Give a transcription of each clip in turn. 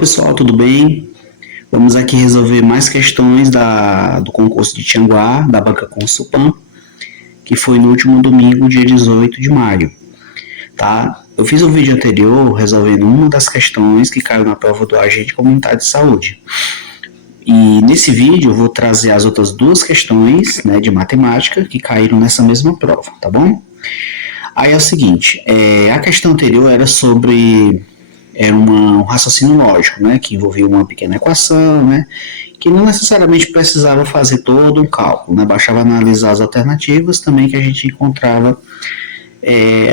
Pessoal, tudo bem? Vamos aqui resolver mais questões do concurso de Tianguá, da banca Consulpan, que foi no último domingo, dia 18 de maio. Tá? Eu fiz um vídeo anterior resolvendo uma das questões que caiu na prova do agente comunitário de saúde. E nesse vídeo eu vou trazer as outras duas questões, né, de matemática que caíram nessa mesma prova, tá bom? Aí é o seguinte, a questão anterior era sobre um raciocínio lógico, né, que envolvia uma pequena equação, né, que não necessariamente precisava fazer todo um cálculo, né, bastava analisar as alternativas também que a gente encontrava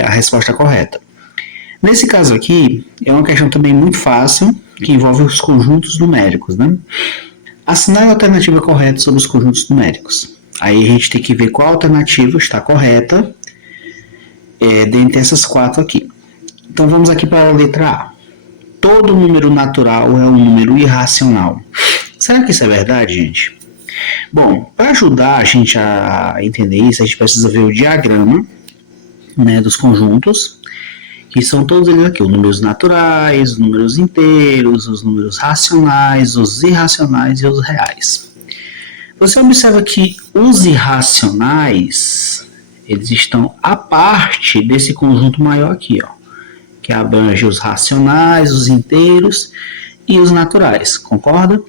a resposta correta. Nesse caso aqui, é uma questão também muito fácil, que envolve os conjuntos numéricos, né. Assinale a alternativa correta sobre os conjuntos numéricos. Aí a gente tem que ver qual alternativa está correta dentre essas quatro aqui. Então vamos aqui para a letra A. Todo número natural é um número irracional. Será que isso é verdade, gente? Bom, para ajudar a gente a entender isso, a gente precisa ver o diagrama, né, dos conjuntos, que são todos eles aqui, os números naturais, os números inteiros, os números racionais, os irracionais e os reais. Você observa que os irracionais, eles estão à parte desse conjunto maior aqui, ó, que abrange os racionais, os inteiros e os naturais, concorda?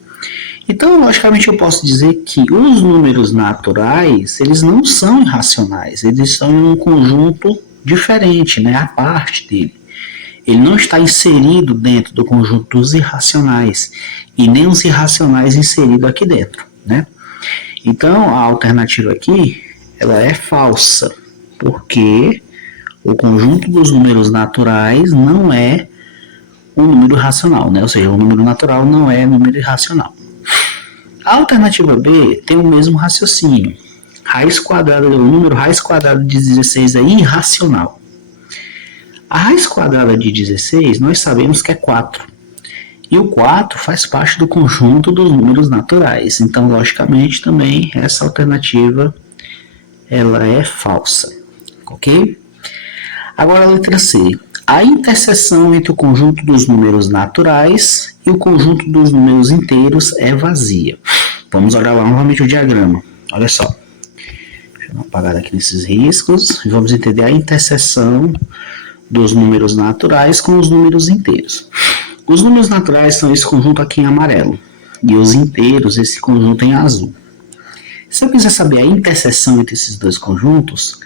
Então, logicamente, eu posso dizer que os números naturais, eles não são irracionais, eles estão em um conjunto diferente, né, à parte dele. Ele não está inserido dentro do conjunto dos irracionais, e nem os irracionais inseridos aqui dentro, né? Então, a alternativa aqui, ela é falsa, porque o conjunto dos números naturais não é um número racional, né? Ou seja, o número natural não é número irracional. A alternativa B tem o mesmo raciocínio. O número raiz quadrada de 16 é irracional. A raiz quadrada de 16 nós sabemos que é 4. E o 4 faz parte do conjunto dos números naturais. Então, logicamente, também essa alternativa ela é falsa. Ok? Agora a letra C. A interseção entre o conjunto dos números naturais e o conjunto dos números inteiros é vazia. Vamos olhar lá novamente o diagrama. Olha só. Deixa eu dar uma apagada aqui nesses riscos. E vamos entender a interseção dos números naturais com os números inteiros. Os números naturais são esse conjunto aqui em amarelo. E os inteiros, esse conjunto em azul. Se eu quiser saber a interseção entre esses dois conjuntos,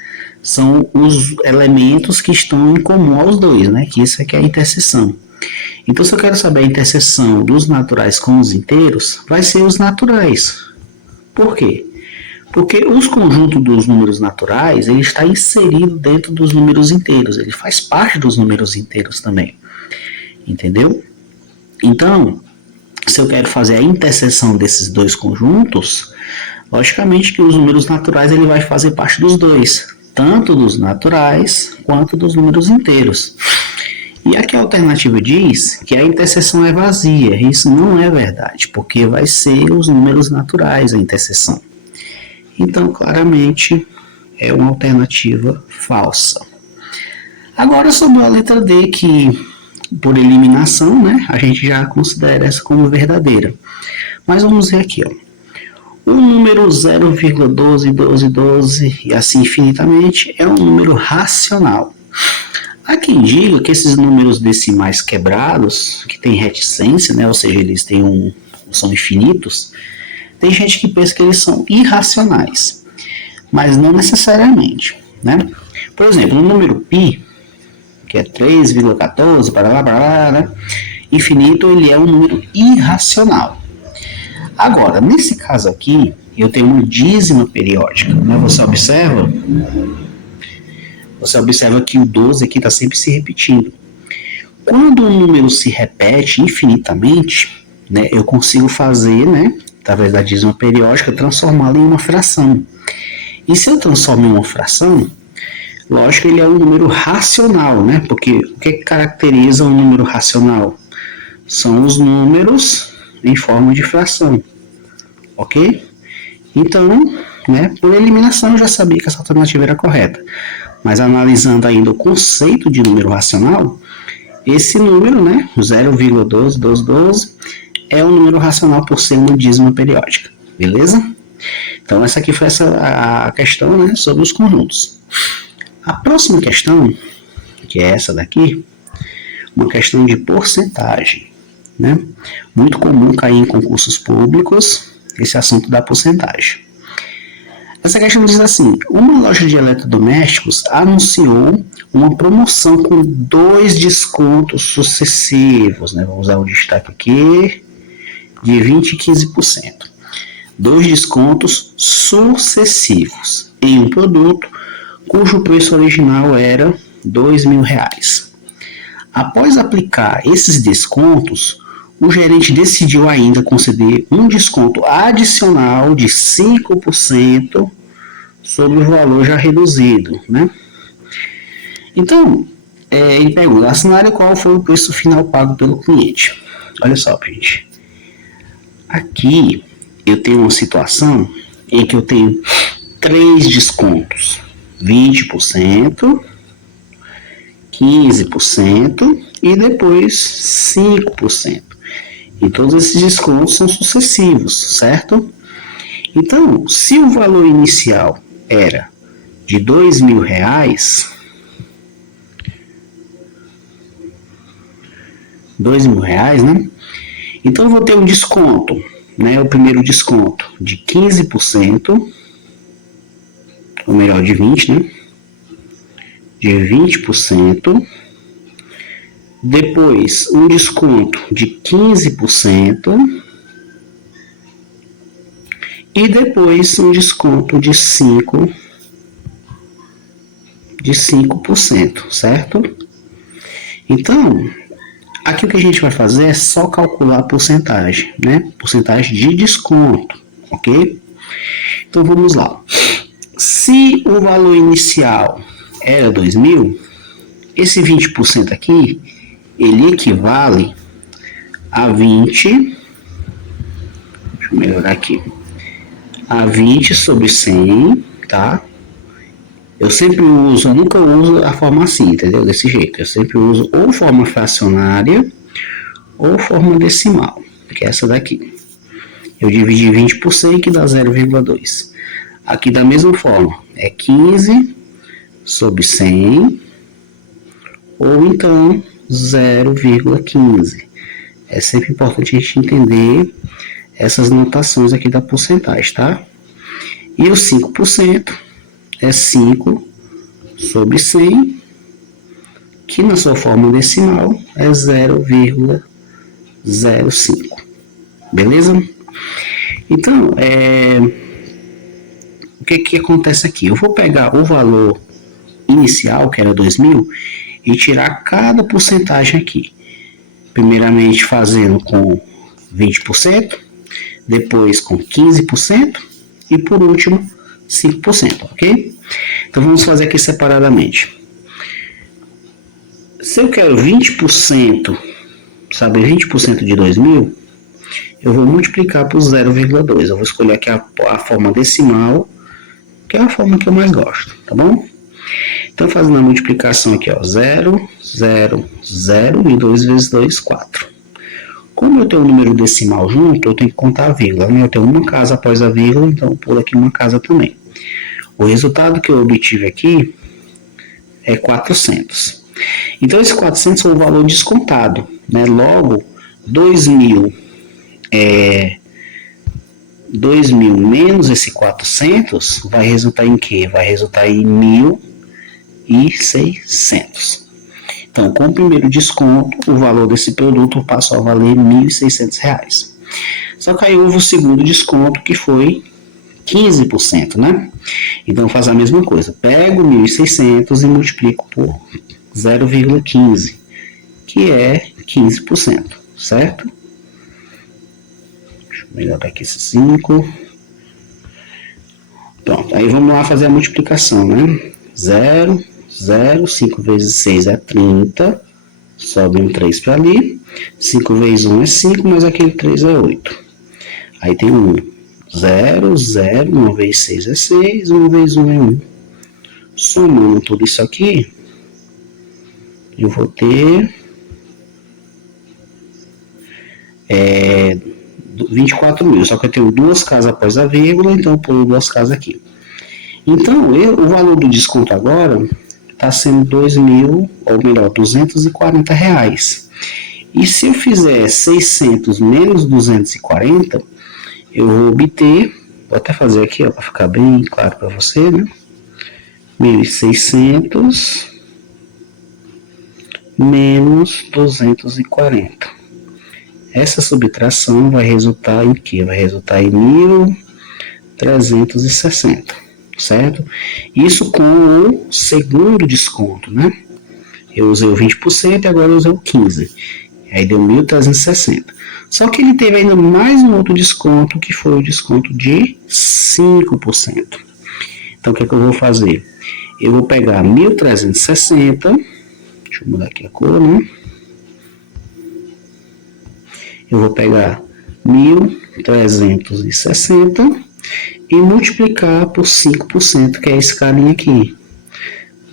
são os elementos que estão em comum aos dois, né? Que isso aqui é a interseção. Então, se eu quero saber a interseção dos naturais com os inteiros, vai ser os naturais. Por quê? Porque os conjuntos dos números naturais, ele está inserido dentro dos números inteiros. Ele faz parte dos números inteiros também. Entendeu? Então, se eu quero fazer a interseção desses dois conjuntos, logicamente que os números naturais ele vai fazer parte dos dois, tanto dos naturais quanto dos números inteiros. E aqui a alternativa diz que a interseção é vazia. Isso não é verdade, porque vai ser os números naturais a interseção. Então, claramente, é uma alternativa falsa. Agora, sobre a letra D, que por eliminação, né, a gente já considera essa como verdadeira. Mas vamos ver aqui, ó. O número 0,1212 e assim infinitamente é um número racional. Há quem diga que esses números decimais quebrados, que têm reticência, né, ou seja, eles são infinitos, tem gente que pensa que eles são irracionais, mas não necessariamente, né? Por exemplo, o número π, que é 3,14, né? Infinito, ele é um número irracional. Agora, nesse caso aqui, eu tenho uma dízima periódica, né? Você observa que o 12 aqui está sempre se repetindo. Quando um número se repete infinitamente, né, eu consigo fazer, né, através da dízima periódica, transformá-lo em uma fração. E se eu transformo em uma fração, lógico que ele é um número racional, né? Porque o que caracteriza um número racional? São os números em forma de fração, ok? Então, né, por eliminação eu já sabia que essa alternativa era correta. Mas analisando ainda o conceito de número racional, esse número, né, 0,12, é o número racional por ser uma dízima periódica, beleza? Então essa aqui foi a questão, né, sobre os conjuntos. A próxima questão, que é essa daqui, uma questão de porcentagem, né? Muito comum cair em concursos públicos esse assunto da porcentagem. Essa questão diz assim: uma loja de eletrodomésticos anunciou uma promoção com 2 descontos sucessivos, né? Vou usar o destaque aqui, de 20% e 15%. 2 descontos sucessivos em um produto cujo preço original era R$ 2.000. Após aplicar esses descontos, o gerente decidiu ainda conceder um desconto adicional de 5% sobre o valor já reduzido, né? Então, ele pergunta: assinale qual foi o preço final pago pelo cliente. Olha só, gente. Aqui eu tenho uma situação em que eu tenho 3 descontos: 20%, 15% e depois 5%. E todos esses descontos são sucessivos, certo? Então, se o valor inicial era de R$ 2.000, né? Então eu vou ter um desconto, né? O primeiro desconto de 15%, ou melhor, de 20%, né? De 20%. Depois, um desconto de 15%. E depois, um desconto de 5%, certo? Então, aqui o que a gente vai fazer é só calcular a porcentagem, né? Porcentagem de desconto, ok? Então, vamos lá. Se o valor inicial era 2.000, esse 20% aqui, ele equivale a 20, deixa eu melhorar aqui, a 20 sobre 100, tá? Eu nunca uso a forma assim, entendeu? Desse jeito, eu sempre uso ou forma fracionária ou forma decimal, que é essa daqui. Eu dividi 20 por 100, que dá 0,2. Aqui da mesma forma, é 15 sobre 100, ou então 0,15. É sempre importante a gente entender essas notações aqui da porcentagem, tá? E o 5% é 5 sobre 100, que na sua forma decimal é 0,05. Beleza? Então, o que acontece aqui? Eu vou pegar o valor inicial, que era 2.000, e tirar cada porcentagem aqui. Primeiramente fazendo com 20%, depois com 15% e por último 5%, ok? Então vamos fazer aqui separadamente. Se eu quero 20%, sabe, 20% de 2.000, eu vou multiplicar por 0,2. Eu vou escolher aqui a forma decimal, que é a forma que eu mais gosto, tá bom? Então, fazendo a multiplicação aqui, ó, 0, 0, 0, e 2 vezes 2, 4. Como eu tenho um número decimal junto, eu tenho que contar a vírgula, né? Eu tenho uma casa após a vírgula, então eu pulo aqui uma casa também. O resultado que eu obtive aqui é 400. Então, esse 400 foi o valor descontado, né? Logo, 2.000 menos esse 400 vai resultar em quê? Vai resultar em 1.600. Então, com o primeiro desconto, o valor desse produto passou a valer R$ 1.600. Só que aí houve o segundo desconto, que foi 15%, né? Então, faz a mesma coisa. Pego 1.600 e multiplico por 0,15, que é 15%, certo? Deixa eu melhorar aqui esse 5. Pronto, aí vamos lá fazer a multiplicação, né? 0, 0, 5 vezes 6 é 30, sobe um 3 para ali, 5 vezes 1 é 5, mas aquele 3 é 8. Aí tem 1, 0, 0, 1 vezes 6 é 6, 1 vezes 1 é 1. Somando tudo isso aqui, eu vou ter 24 mil, só que eu tenho duas casas após a vírgula, então eu pulo duas casas aqui. Então, o valor do desconto agora está sendo 2.000, ou melhor, R$ 240. E se eu fizer 600 menos 240, eu vou obter, vou até fazer aqui para ficar bem claro para você, né? 1.600 menos 240. Essa subtração vai resultar em quê? Vai resultar em 1.360, certo? Isso com o segundo desconto, né? Eu usei o 20% e agora eu usei o 15%. Aí deu 1.360. Só que ele teve ainda mais um outro desconto, que foi o desconto de 5%. Então, o que é que eu vou fazer? Eu vou pegar 1.360, deixa eu mudar aqui a cor, né? Eu vou pegar 1.360 e multiplicar por 5%, que é esse carinha aqui.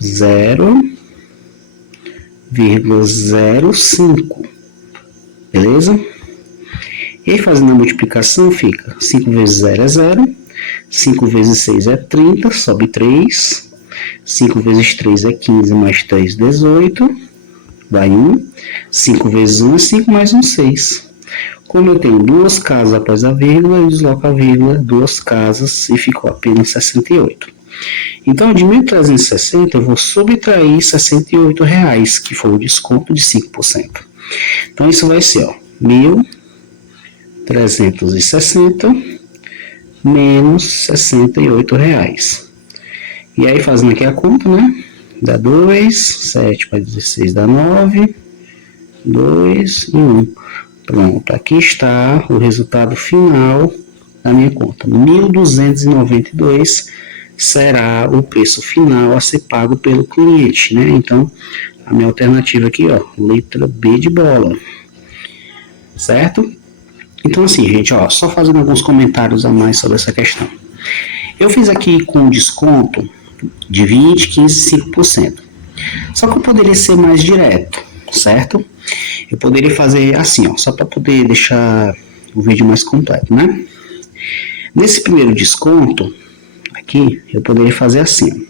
0,05. Beleza? E aí, fazendo a multiplicação, fica 5 vezes 0 é 0. 5 vezes 6 é 30, sobe 3. 5 vezes 3 é 15, mais 3, 18. Vai 1. 5 vezes 1 é 5, mais 1, 6. Como eu tenho duas casas após a vírgula, eu desloco a vírgula, duas casas, e ficou apenas 68. Então, de 1.360, eu vou subtrair R$ 68, que foi o desconto de 5%. Então, isso vai ser, 1.360 menos R$ 68. E aí, fazendo aqui a conta, né? Dá 2, 7 para 16 dá 9, 2 e 1. Pronto, aqui está o resultado final da minha conta. 1.292 será o preço final a ser pago pelo cliente, né? Então, a minha alternativa aqui, letra B de bola. Certo? Então, assim, gente, só fazendo alguns comentários a mais sobre essa questão. Eu fiz aqui com desconto de 20, 15 e 5%. Só que eu poderia ser mais direto, certo? Eu poderia fazer assim, só para poder deixar o vídeo mais completo, né? Nesse primeiro desconto, aqui, eu poderia fazer assim.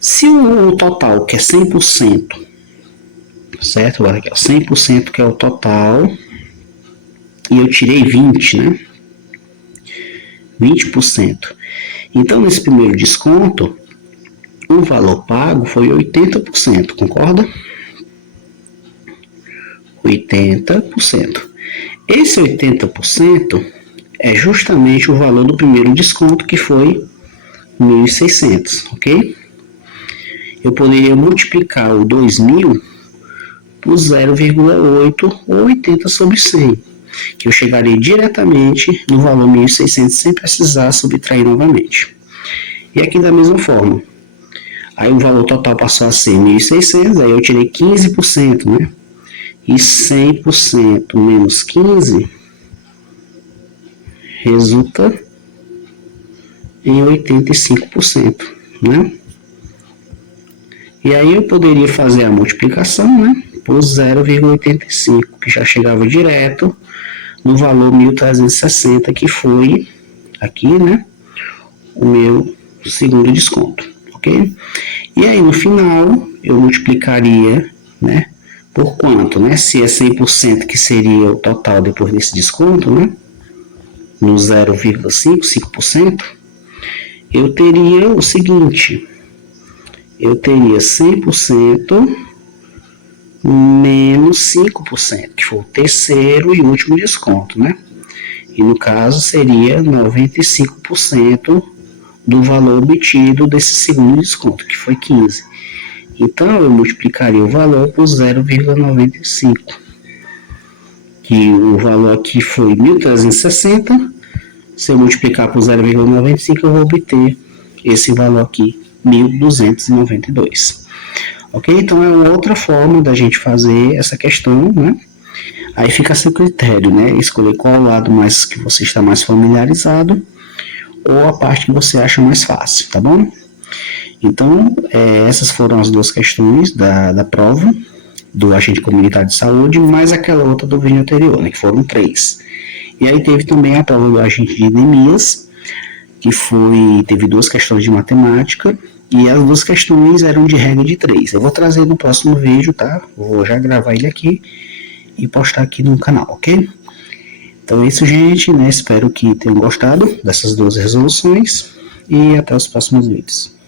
Se o total, que é 100%, certo? Agora aqui, 100% que é o total, e eu tirei 20, né? 20%. Então, nesse primeiro desconto, o valor pago foi 80%, concorda? 80%. Esse 80% é justamente o valor do primeiro desconto, que foi 1.600, ok? Eu poderia multiplicar o 2.000 por 0,8 ou 80 sobre 100, que eu chegaria diretamente no valor 1.600 sem precisar subtrair novamente. E aqui da mesma forma. Aí o valor total passou a ser 1.600, aí eu tirei 15%, né? E 100% menos 15 resulta em 85%, né? E aí eu poderia fazer a multiplicação, né, por 0,85, que já chegava direto no valor 1.360, que foi aqui, né, o meu segundo desconto, ok? E aí no final eu multiplicaria, né, por quanto, né? Se é 100%, que seria o total depois desse desconto, né? No 0,5, 5%, eu teria o seguinte, eu teria 100% menos 5%, que foi o terceiro e último desconto, né? E no caso seria 95% do valor obtido desse segundo desconto, que foi 15%. Então, eu multiplicaria o valor por 0,95, que o valor aqui foi 1.360, se eu multiplicar por 0,95, eu vou obter esse valor aqui, 1.292. Ok? Então, é uma outra forma da gente fazer essa questão, né? Aí fica a seu critério, né? Escolher qual lado mais que você está mais familiarizado ou a parte que você acha mais fácil, tá bom? Então, essas foram as duas questões da prova. do agente comunitário de saúde, mais aquela outra do vídeo anterior, né, que foram 3. E aí teve também a prova do agente de Neemias, que teve 2 questões de matemática, e as 2 questões eram de regra de 3. Eu vou trazer no próximo vídeo, tá? Vou já gravar ele aqui e postar aqui no canal, ok? Então é isso, gente, né? Espero que tenham gostado dessas 2 resoluções e até os próximos vídeos.